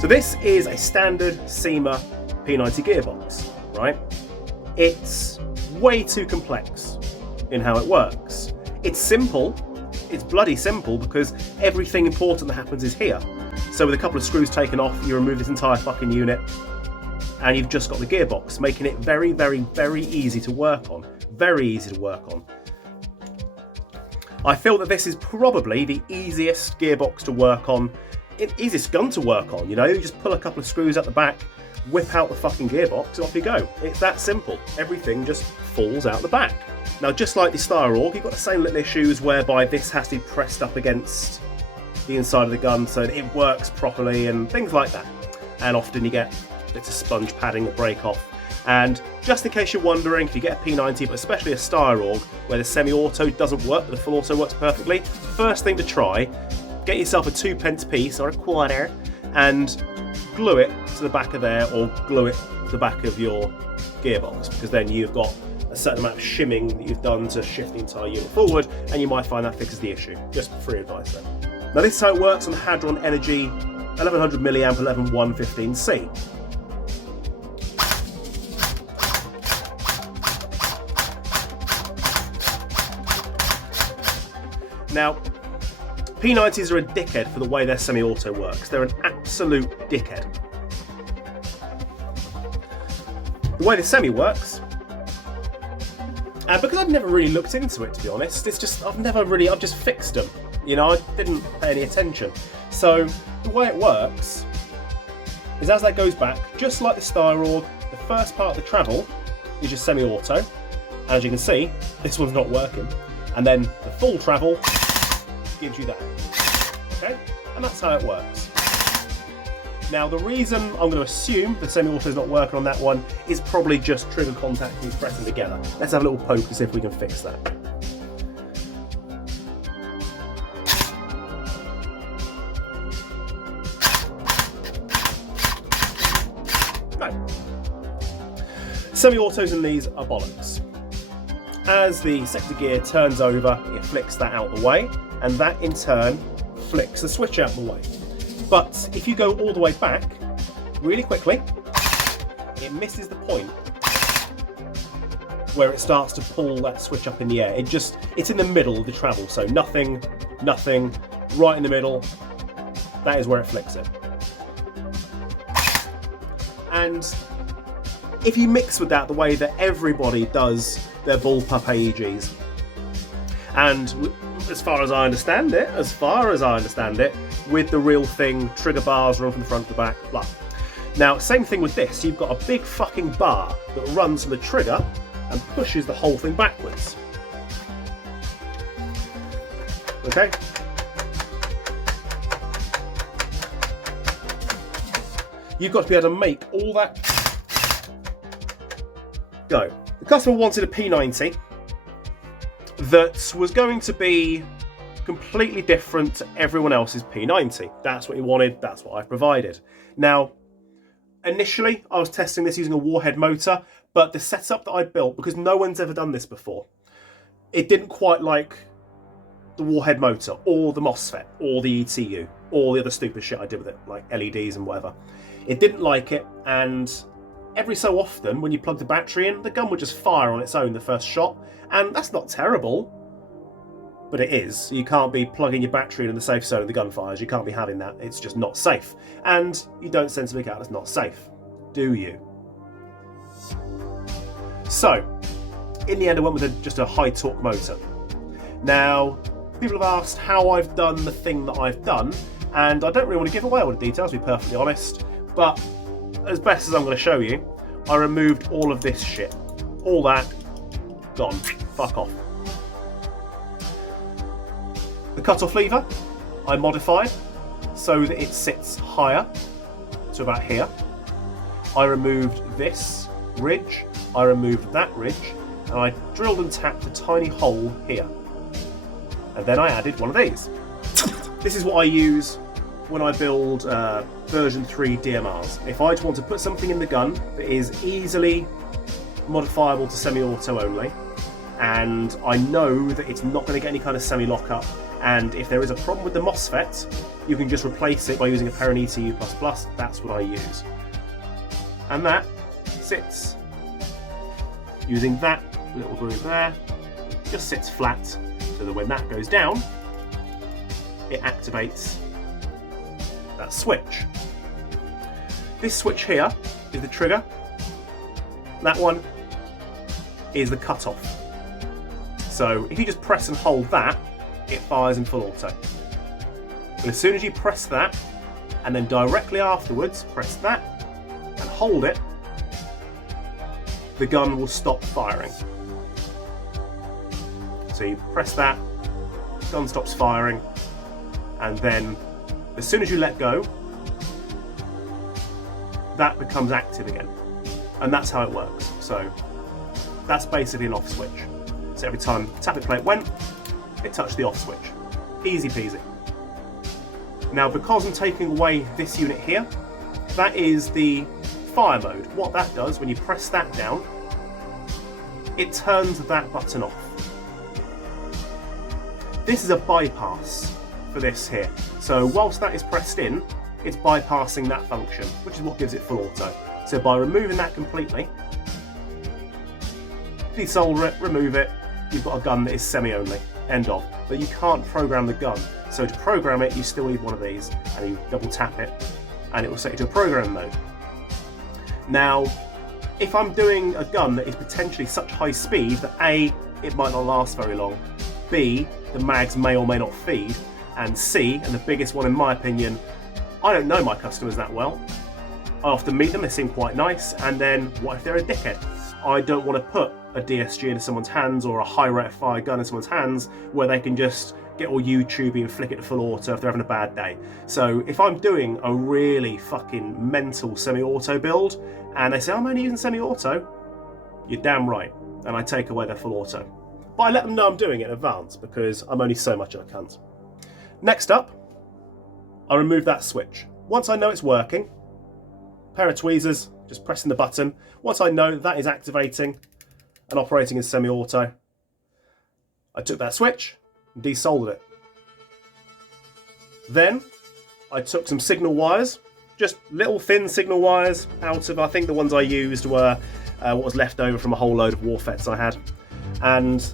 So this is a standard SEMA P90 gearbox, right? It's way too complex in how it works. It's simple, it's bloody simple, because everything important that happens is here. So with a couple of screws taken off, you remove this entire fucking unit, and you've just got the gearbox, making it very, very, very easy to work on. Very easy to work on. I feel that this is probably the easiest gearbox to work on, easiest gun to work on, you know? You just pull a couple of screws at the back, whip out the fucking gearbox, and off you go. It's that simple. Everything just falls out the back. Now, just like the Styroorg, you've got the same little issues whereby this has to be pressed up against the inside of the gun so that it works properly and things like that. And often you get bits of sponge padding that break off. And just in case you're wondering, if you get a P90, but especially a Styroorg, where the semi-auto doesn't work, but the full auto works perfectly, first thing to try, get yourself a 2p piece or a quarter and glue it to the back of there, or glue it to the back of your gearbox, because then you've got a certain amount of shimming that you've done to shift the entire unit forward, and you might find that fixes the issue. Just free advice there. Now this is how it works on the Hadron Energy 1100 mAh 11115C. Now, P90s are a dickhead for the way their semi-auto works. They're an absolute dickhead. The way the semi works, and because I've never really looked into it, to be honest, it's just, I've just fixed them. You know, I didn't pay any attention. So, the way it works is as that goes back, just like the Styroorg, the first part of the travel is your semi-auto. And as you can see, this one's not working. And then the full travel gives you that. Okay? And that's how it works. Now, the reason I'm going to assume the semi-auto is not working on that one is probably just trigger contact and pressing together. Let's have a little poke to see if we can fix that. No. Semi-autos in these are bollocks. As the sector gear turns over, it flicks that out the way, and that in turn flicks the switch out the way. But if you go all the way back, really quickly, it misses the point where it starts to pull that switch up in the air. It's in the middle of the travel, so nothing, right in the middle, that is where it flicks it. And if you mix with that the way that everybody does their bullpup AEGs, and as far as I understand it, with the real thing, trigger bars run from the front to the back, blah. Now, same thing with this. You've got a big fucking bar that runs from the trigger and pushes the whole thing backwards. Okay? You've got to be able to make all that go. The customer wanted a P90 that was going to be completely different to everyone else's P90. That's what he wanted, that's what I provided. Now, initially I was testing this using a Warhead motor, but the setup that I built, because no one's ever done this before, it didn't quite like the Warhead motor, or the MOSFET, or the ETU, or the other stupid shit I did with it, like LEDs and whatever. It didn't like it, and every so often, when you plug the battery in, the gun would just fire on its own the first shot, and that's not terrible, but it is. You can't be plugging your battery in the safe zone and the gun fires. You can't be having that. It's just not safe. And you don't send something out that's not safe, do you? So, in the end, I went with just a high torque motor. Now, people have asked how I've done the thing that I've done, and I don't really want to give away all the details, to be perfectly honest, but as best as I'm going to show you, I removed all of this shit. All that, gone. Fuck off. The cut-off lever, I modified so that it sits higher, to about here. I removed this ridge, I removed that ridge, and I drilled and tapped a tiny hole here. And then I added one of these. This is what I use when I build version 3 DMRs. If I just want to put something in the gun that is easily modifiable to semi-auto only, and I know that it's not going to get any kind of semi-lockup, And if there is a problem with the MOSFET, you can just replace it by using a pair of ECU++. That's what I use. And that sits, using that little groove there, just sits flat, so that when that goes down, it activates that switch. This switch here is the trigger. That one is the cutoff. So if you just press and hold that, it fires in full auto. But as soon as you press that, and then directly afterwards press that and hold it, the gun will stop firing. So you press that, gun stops firing, and then as soon as you let go, that becomes active again. And that's how it works. So that's basically an off switch. So every time the tappet plate went, it touched the off switch. Easy peasy. Now, because I'm taking away this unit here, that is the fire mode. What that does, when you press that down, it turns that button off. This is a bypass for this here. So whilst that is pressed in, it's bypassing that function, which is what gives it full auto. So by removing that completely, desolder it, remove it, you've got a gun that is semi-only, end of. But you can't program the gun. So to program it, you still need one of these, and you double tap it, and it will set you to a program mode. Now, if I'm doing a gun that is potentially such high speed that A, it might not last very long, B, the mags may or may not feed, and C, and the biggest one in my opinion, I don't know my customers that well. I often meet them, they seem quite nice, and then what if they're a dickhead? I don't want to put a DSG into someone's hands or a high rate of fire gun in someone's hands where they can just get all YouTubey and flick it to full auto if they're having a bad day. So if I'm doing a really fucking mental semi-auto build and they say, I'm only using semi-auto, you're damn right, and I take away their full auto. But I let them know I'm doing it in advance because I'm only so much of a cunt. Next up, I remove that switch. Once I know it's working, pair of tweezers, just pressing the button. Once I know that is activating and operating as semi-auto, I took that switch and desoldered it. Then I took some signal wires, just little thin signal wires out of, I think the ones I used were what was left over from a whole load of Warfets I had. And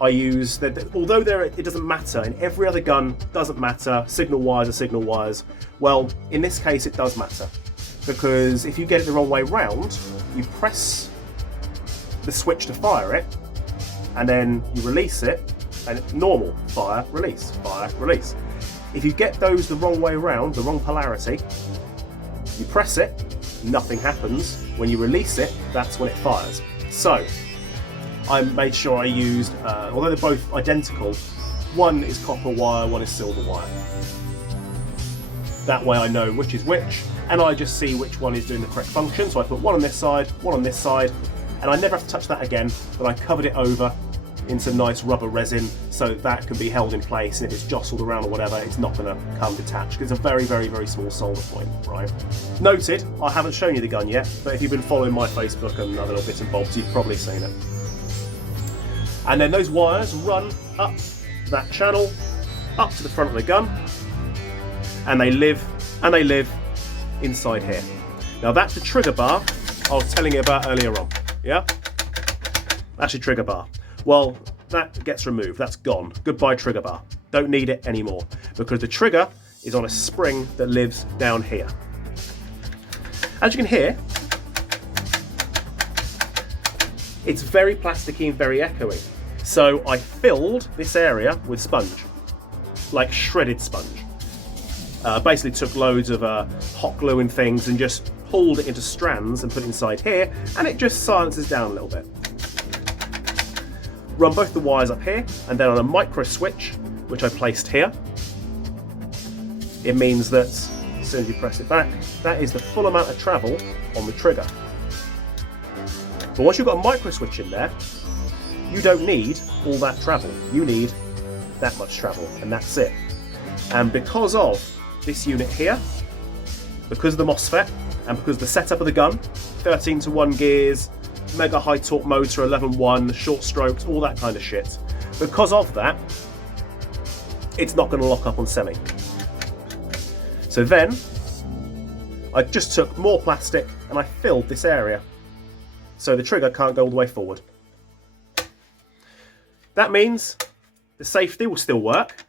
I use, although it doesn't matter, in every other gun doesn't matter, signal wires are signal wires. Well, in this case it does matter. Because if you get it the wrong way round, you press the switch to fire it, and then you release it, and it's normal, fire, release, fire, release. If you get those the wrong way round, the wrong polarity, you press it, nothing happens. When you release it, that's when it fires. So, I made sure I used, although they're both identical, one is copper wire, one is silver wire. That way I know which is which, and I just see which one is doing the correct function. So I put one on this side, and I never have to touch that again, but I covered it over in some nice rubber resin so that can be held in place, and if it's jostled around or whatever, it's not going to come detached, because it's a very, very, very small solder point, right? Noted, I haven't shown you the gun yet, but if you've been following my Facebook and other little bits and bobs, you've probably seen it. And then those wires run up that channel, up to the front of the gun, and they live inside here. Now that's the trigger bar I was telling you about earlier on, yeah? That's your trigger bar. Well, that gets removed, that's gone. Goodbye trigger bar. Don't need it anymore, because the trigger is on a spring that lives down here. As you can hear, it's very plasticky and very echoey. So I filled this area with sponge, like shredded sponge. Basically took loads of hot glue and things and just pulled it into strands and put it inside here, and it just silences down a little bit. Run both the wires up here, and then on a micro switch, which I placed here, it means that as soon as you press it back, that is the full amount of travel on the trigger. But once you've got a micro switch in there, you don't need all that travel. You need that much travel, and that's it. And because of this unit here, because of the MOSFET, and because of the setup of the gun, 13:1 gears, mega high torque motor, 11.1, short strokes, all that kind of shit. Because of that, it's not going to lock up on semi. So then I just took more plastic and I filled this area so the trigger can't go all the way forward. That means the safety will still work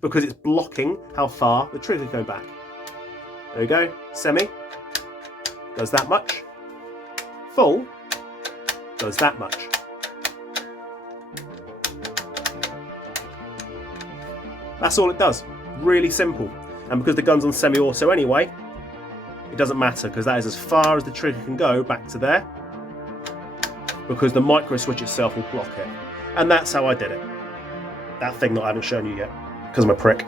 because it's blocking how far the trigger can go back. There we go, semi does that much, full does that much. That's all it does, really simple. And because the gun's on semi-auto anyway, it doesn't matter because that is as far as the trigger can go back to there, because the micro switch itself will block it. And that's how I did it. That thing that I haven't shown you yet because I'm a prick.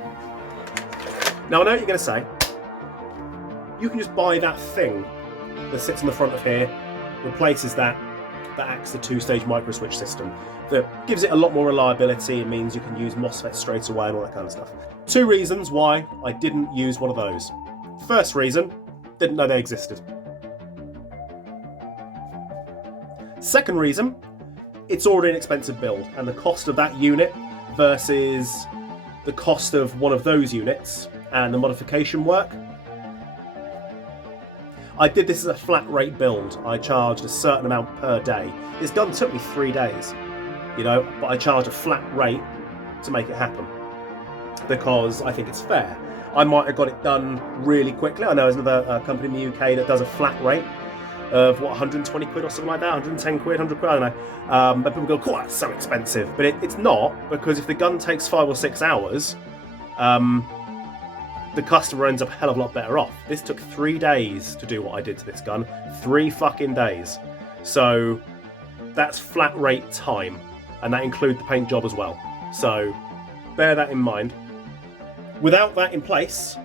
Now I know what you're going to say. You can just buy that thing that sits on the front of here, replaces that acts the two-stage micro switch system. That gives it a lot more reliability. It means you can use MOSFETs straight away and all that kind of stuff. 2 reasons why I didn't use one of those. First reason, didn't know they existed. Second reason, it's already an expensive build, and the cost of that unit versus the cost of one of those units and the modification work. I did this as a flat rate build. I charged a certain amount per day. This gun took me 3 days, you know, but I charged a flat rate to make it happen because I think it's fair. I might have got it done really quickly. I know there's another company in the UK that does a flat rate of what, 120 quid or something like that, 110 quid, 100 quid, I don't know. But people go, cool, that's so expensive. But it's not, because if the gun takes 5 or 6 hours, the customer ends up a hell of a lot better off. This took 3 days to do what I did to this gun. 3 fucking days. So that's flat rate time, and that includes the paint job as well. So bear that in mind. Without that in place,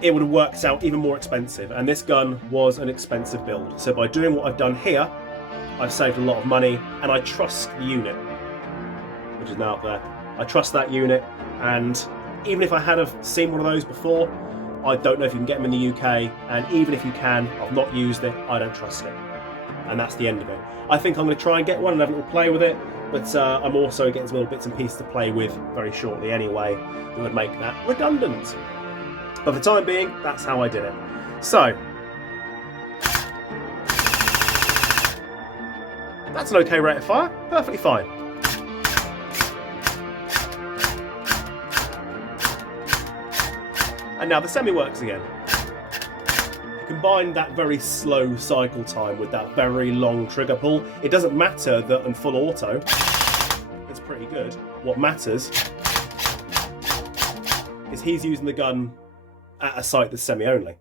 it would have worked out even more expensive, and this gun was an expensive build. So by doing what I've done here, I've saved a lot of money, and I trust the unit, which is now up there. I trust that unit, and even if I had have seen one of those before, I don't know if you can get them in the UK, and even if you can, I've not used it, I don't trust it. And that's the end of it. I think I'm going to try and get one and have a little play with it, but I'm also getting some little bits and pieces to play with very shortly anyway that would make that redundant. But for the time being, that's how I did it. So, that's an okay rate of fire, perfectly fine. And now the semi works again. Combine that very slow cycle time with that very long trigger pull. It doesn't matter that in full auto, it's pretty good. What matters is he's using the gun at a site that's semi only.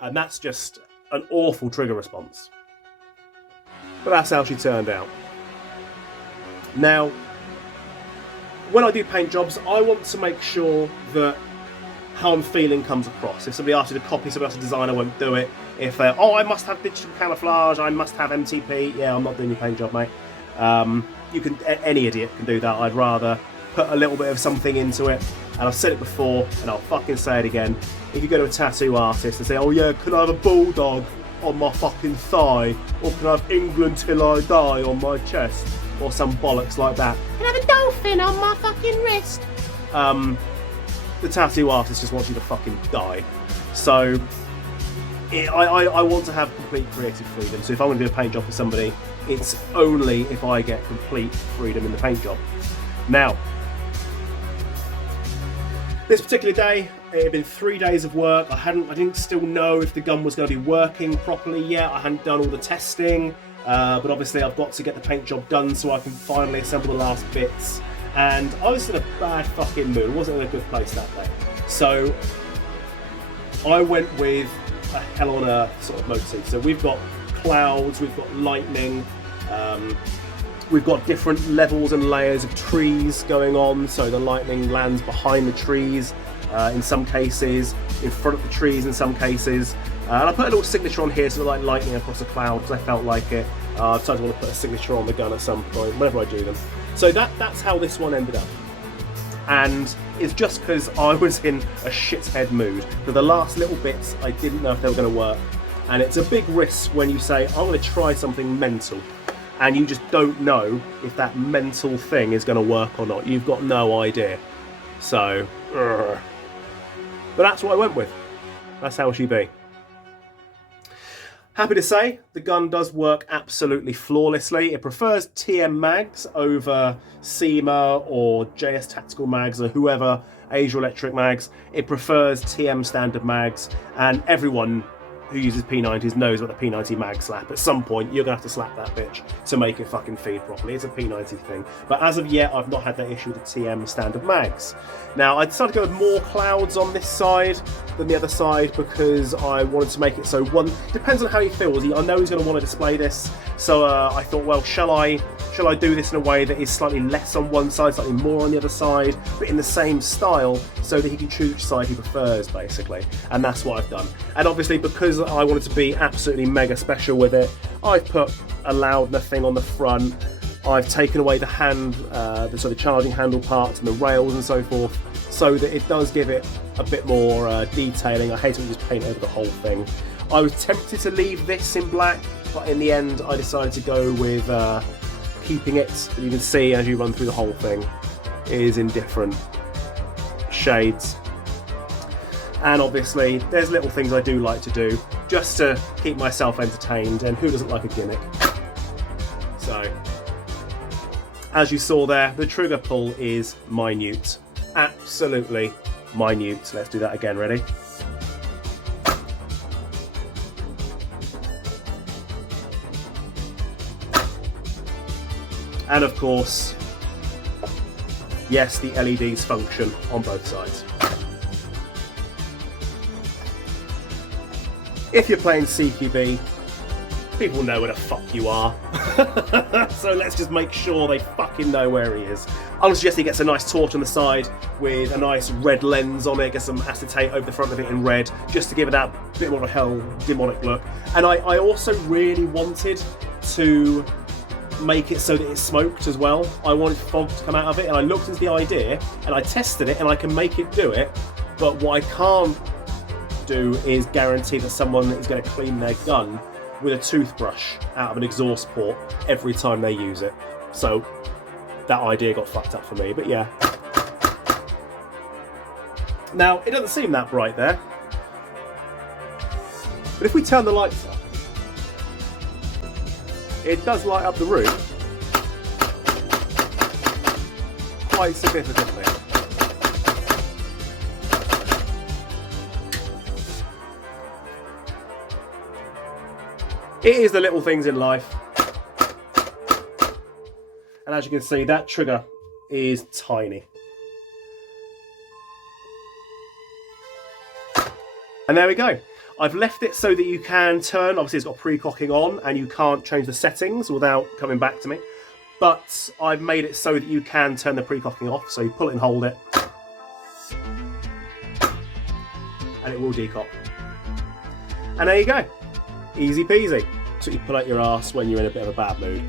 And that's just an awful trigger response. But that's how she turned out. Now, when I do paint jobs, I want to make sure that how I'm feeling comes across. If somebody asks you to copy somebody else's design, I won't do it. If, oh, I must have digital camouflage, I must have MTP, yeah, I'm not doing your paint job, mate. You can, any idiot can do that. I'd rather put a little bit of something into it. And I've said it before, and I'll fucking say it again. If you go to a tattoo artist and say, oh yeah, can I have a bulldog on my fucking thigh? Or can I have England till I die on my chest? Or some bollocks like that. Can I have a dolphin on my fucking wrist? The tattoo artist just wants you to fucking die. So, I want to have complete creative freedom. So if I'm going to do a paint job for somebody, it's only if I get complete freedom in the paint job. Now, this particular day, it had been 3 days of work. I didn't still know if the gun was going to be working properly yet. I hadn't done all the testing. But obviously I've got to get the paint job done so I can finally assemble the last bits. And I was in a bad fucking mood. I wasn't in a good place that day. So I went with a hell on earth sort of motif. So we've got clouds, we've got lightning, we've got different levels and layers of trees going on. So the lightning lands behind the trees in some cases, in front of the trees in some cases. And I put a little signature on here, so like lightning across a cloud, because I felt like it. I decided I want to put a signature on the gun at some point, whenever I do them. So that's how this one ended up. And it's just because I was in a shithead mood. For the last little bits, I didn't know if they were going to work. And it's a big risk when you say, I'm going to try something mental. and you just don't know if that mental thing is going to work or not. You've got no idea. So, but that's what I went with. That's how she be. Happy to say, the gun does work absolutely flawlessly. It prefers TM mags over SEMA or JS Tactical mags or whoever, Asia Electric mags. It prefers TM standard mags, and everyone who uses P90s knows what the P90 mag slap. At some point, you're going to have to slap that bitch to make it fucking feed properly. It's a P90 thing. But as of yet, I've not had that issue with the TM standard mags. Now, I decided to go with more clouds on this side than the other side because I wanted to make it so one... Depends on how he feels. I know he's going to want to display this. So I thought, well, shall I do this in a way that is slightly less on one side, slightly more on the other side, but in the same style, so that he can choose which side he prefers, basically. And that's what I've done. And obviously, because I wanted to be absolutely mega special with it, I've put a loudner thing on the front. I've taken away the the sort of charging handle parts and the rails and so forth, so that it does give it a bit more detailing. I hate it when you just paint over the whole thing. I was tempted to leave this in black, but in the end, I decided to go with keeping it. You can see as you run through the whole thing, it is in different shades. And obviously, there's little things I do like to do just to keep myself entertained, and who doesn't like a gimmick? So, as you saw there, the trigger pull is minute. Absolutely minute. Let's do that again, ready? And of course, yes, the LEDs function on both sides. If you're playing CQB, people know where the fuck you are. So let's just make sure they fucking know where he is. I'm going to suggest he gets a nice torch on the side with a nice red lens on it, get some acetate over the front of it in red, just to give it that bit more of a hell demonic look. And I also really wanted to make it so that it smoked as well. I wanted fog to come out of it, and I looked into the idea and I tested it, and I can make it do it, but what I can't do is guarantee that someone is going to clean their gun with a toothbrush out of an exhaust port every time they use it. So that idea got fucked up for me, but yeah. Now, it doesn't seem that bright there, but if we turn the lights up, it does light up the room quite significantly. It is the little things in life. And as you can see, that trigger is tiny. And there we go. I've left it so that you can turn, obviously it's got pre-cocking on and you can't change the settings without coming back to me. But I've made it so that you can turn the pre-cocking off, so you pull it and hold it. And it will decock. And there you go. Easy peasy. That's what you pull out your arse when you're in a bit of a bad mood.